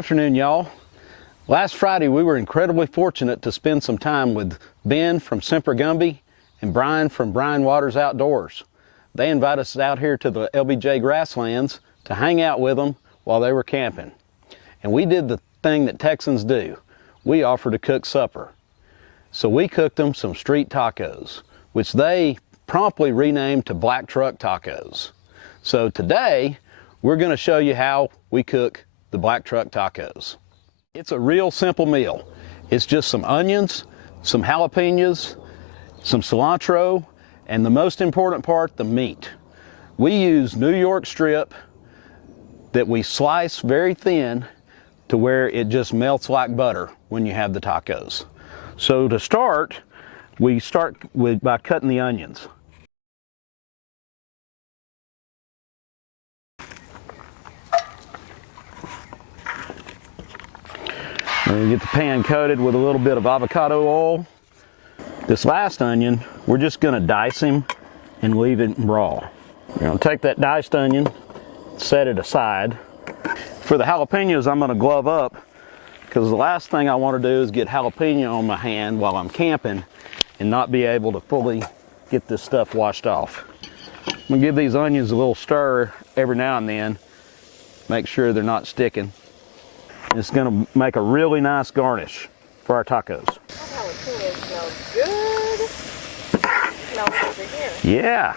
afternoon, y'all. Last Friday we were incredibly fortunate to spend some time with Ben from Semper Gumbie and Brian from Brian Waters Outdoors. They invited us out here to the LBJ Grasslands to hang out with them while they were camping. And we did the thing that Texans do. We offered to cook supper. So we cooked them some street tacos, which they promptly renamed to BlackTruck tacos. So today we're going to show you how we cook the BlackTruck tacos. It's a real simple meal. It's just some onions, some jalapenos, some cilantro, and the most important part, the meat. We use New York strip that we slice very thin to where it just melts like butter when you have the tacos. So to start, we start by cutting the onions. And we get the pan coated with a little bit of avocado oil. This last onion, we're just going to dice him and leave it raw. We're going to take that diced onion, set it aside. For the jalapenos, I'm going to glove up because the last thing I want to do is get jalapeno on my hand while I'm camping and not be able to fully get this stuff washed off. I'm going to give these onions a little stir every now and then, make sure they're not sticking. It's going to make a really nice garnish for our tacos. That jalapeno smells good. It smells over here. Yeah.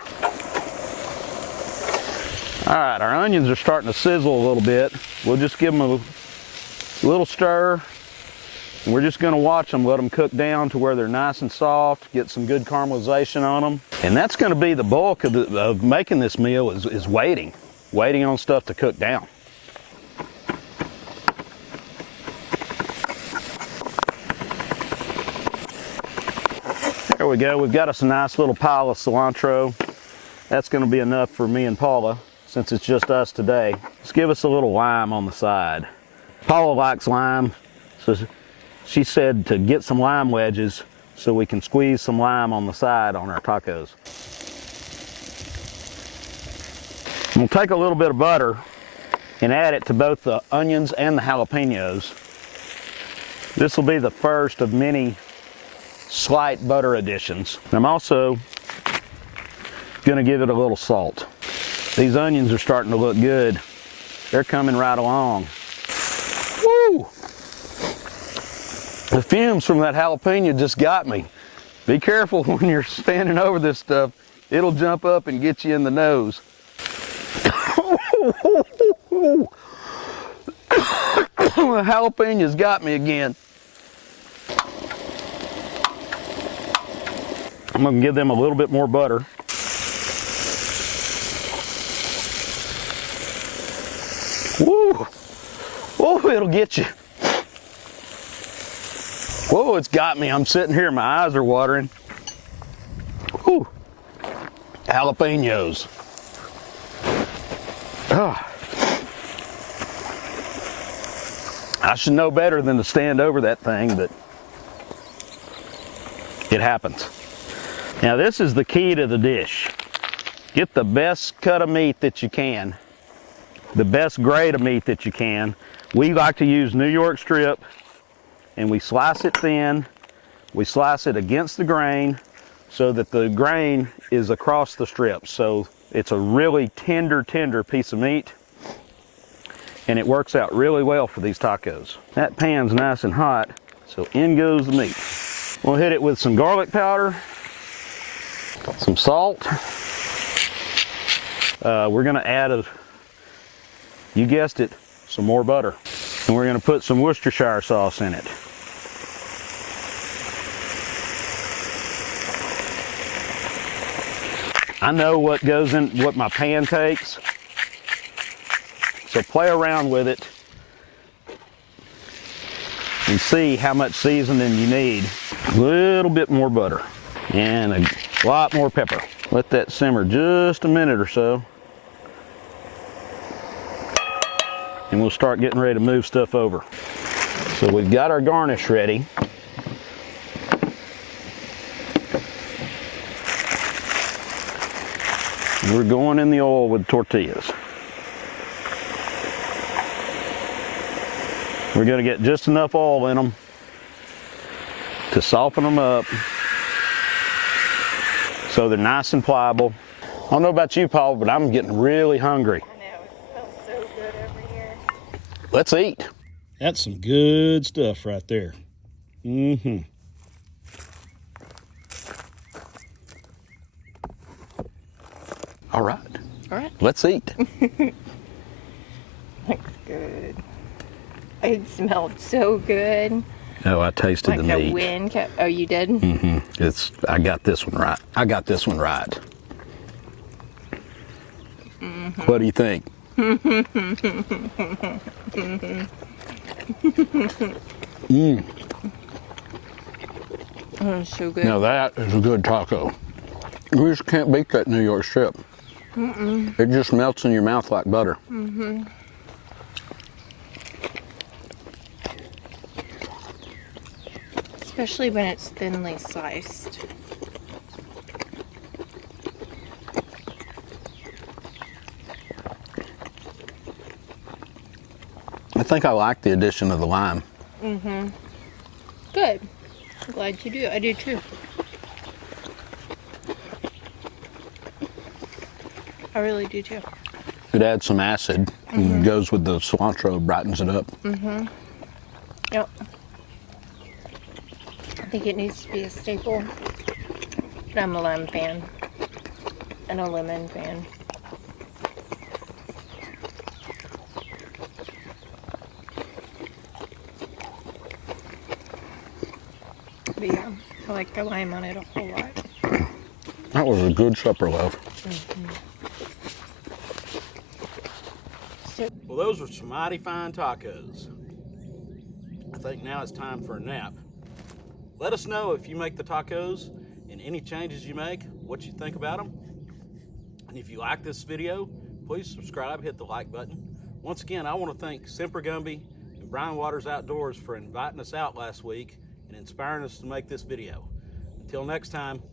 All right, our onions are starting to sizzle a little bit. We'll just give them a little stir. And we're just going to watch them, let them cook down to where they're nice and soft, get some good caramelization on them. And that's going to be the bulk of making this meal is waiting on stuff to cook down. There we go. We've got us a nice little pile of cilantro. That's going to be enough for me and Paula since it's just us today. Let's give us a little lime on the side. Paula likes lime, so she said to get some lime wedges so we can squeeze some lime on the side on our tacos. We'll take a little bit of butter and add it to both the onions and the jalapenos. This will be the first of many slight butter additions. I'm also going to give it a little salt. These onions are starting to look good. They're coming right along. Woo! The fumes from that jalapeno just got me. Be careful when you're standing over this stuff. It'll jump up and get you in the nose. The jalapenos got me again. I'm going to give them a little bit more butter. Woo! Whoa, it'll get you. Whoa, it's got me. I'm sitting here, my eyes are watering. Whew. Jalapenos. Oh. I should know better than to stand over that thing, but it happens. Now this is the key to the dish. Get the best cut of meat that you can, the best grade of meat that you can. We like to use New York strip, and we slice it thin. We slice it against the grain so that the grain is across the strip. So it's a really tender piece of meat, and it works out really well for these tacos. That pan's nice and hot, so in goes the meat. We'll hit it with some garlic powder, some salt. We're going to add, you guessed it, some more butter. And we're going to put some Worcestershire sauce in it. I know what goes in, what my pan takes, so play around with it and see how much seasoning you need. A little bit more butter and a lot more pepper. Let that simmer just a minute or so, and we'll start getting ready to move stuff over. So we've got our garnish ready. We're going in the oil with tortillas. We're gonna get just enough oil in them to soften them up so they're nice and pliable. I don't know about you, Paul, but I'm getting really hungry. I know, it smells so good over here. Let's eat. That's some good stuff right there. Mm-hmm. All right. All right. Let's eat. Looks good. It smelled so good. Oh, I tasted the Like meat. the wind kept, oh, you did? Mm-hmm. I got this one right. I got this one right. Mm-hmm. What do you think? Oh, it's so good. Now that is a good taco. You just can't beat that New York strip. It just melts in your mouth like butter. Especially when it's thinly sliced. I think I like the addition of the lime. Good. I'm glad you do. I do too. I really do too. It adds some acid and goes with the cilantro, brightens it up. Yep. I think it needs to be a staple. But I'm a lime fan. And a lemon fan. But yeah, I like the lime on it a whole lot. That was a good supper, love. Well, those were some mighty fine tacos. I think now it's time for a nap. Let us know if you make the tacos and any changes you make, what you think about them. And if you like this video, please subscribe, hit the like button. Once again, I want to thank Semper Gumbie and Brian Waters Outdoors for inviting us out last week and inspiring us to make this video. Until next time,